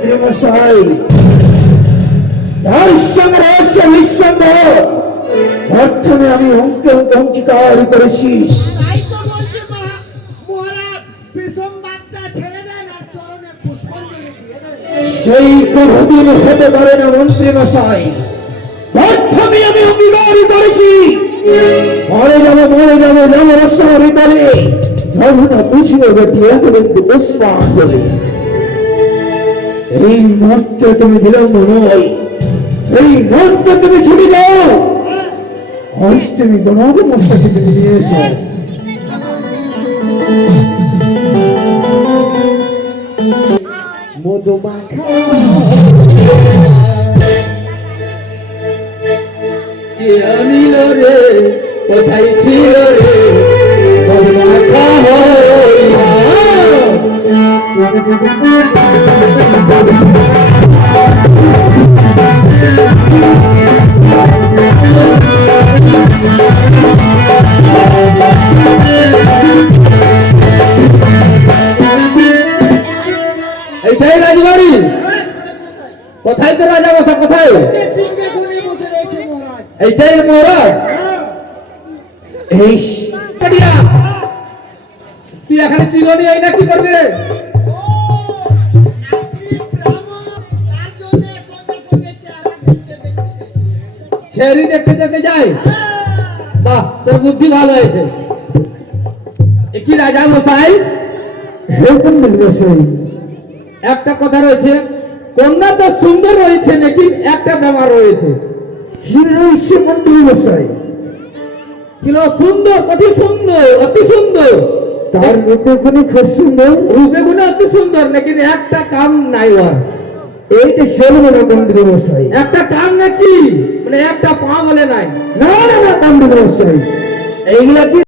মন্ত্রী মশাই প্রথমে আমি অঙ্কে অঙ্গীকার করেছি সেই কোনদিন হতে পারে না মন্ত্রী মশাই। প্রথমে আমি অঙ্গীকার করেছি মরে যাবো যাবো রসারি দলে ধর্মটা বুঝবে বেটিয়ে কিন্তু পুষ্পান বলে এই মুহূর্তে তুমি বিলম্ব নয়, এই মুহূর্তে তুমি ছুটি দাও। আজ তুমি গণমশাকে যদি নিয়ে এসো মধুমাখা কে আনিল রে, কোথায় ছিল রে মধুমাখা হইয়া। এইটাই রাজবাড়ি? কোথায় তো রাজা বসা, কোথায়? এইটাই মহারাজ। তুই এখানে চিরনি এই না কি করবি রে? ছেড়ি দেখতে দেখতে যাই। বাহ, তোর বুদ্ধি ভালো হয়েছে। কি রাজা মশাই, একটা কথা রয়েছে, কন্যা তো সুন্দর রয়েছে নাকি একটা ব্যাপার রয়েছে। মন্ত্রী মশাই কিলো সুন্দর, অতি সুন্দর, অতি সুন্দর। তার রূপে গুণে খুব সুন্দর, রূপে গুণে অতি সুন্দর, নাকি একটা কাম নাই ওর। এইটা চলবে না মন্ত্রী মশাই, একটা কাম নাকি মানে একটা পা বলে নাই। না না না মন্ত্রী মশাই, এইগুলা কি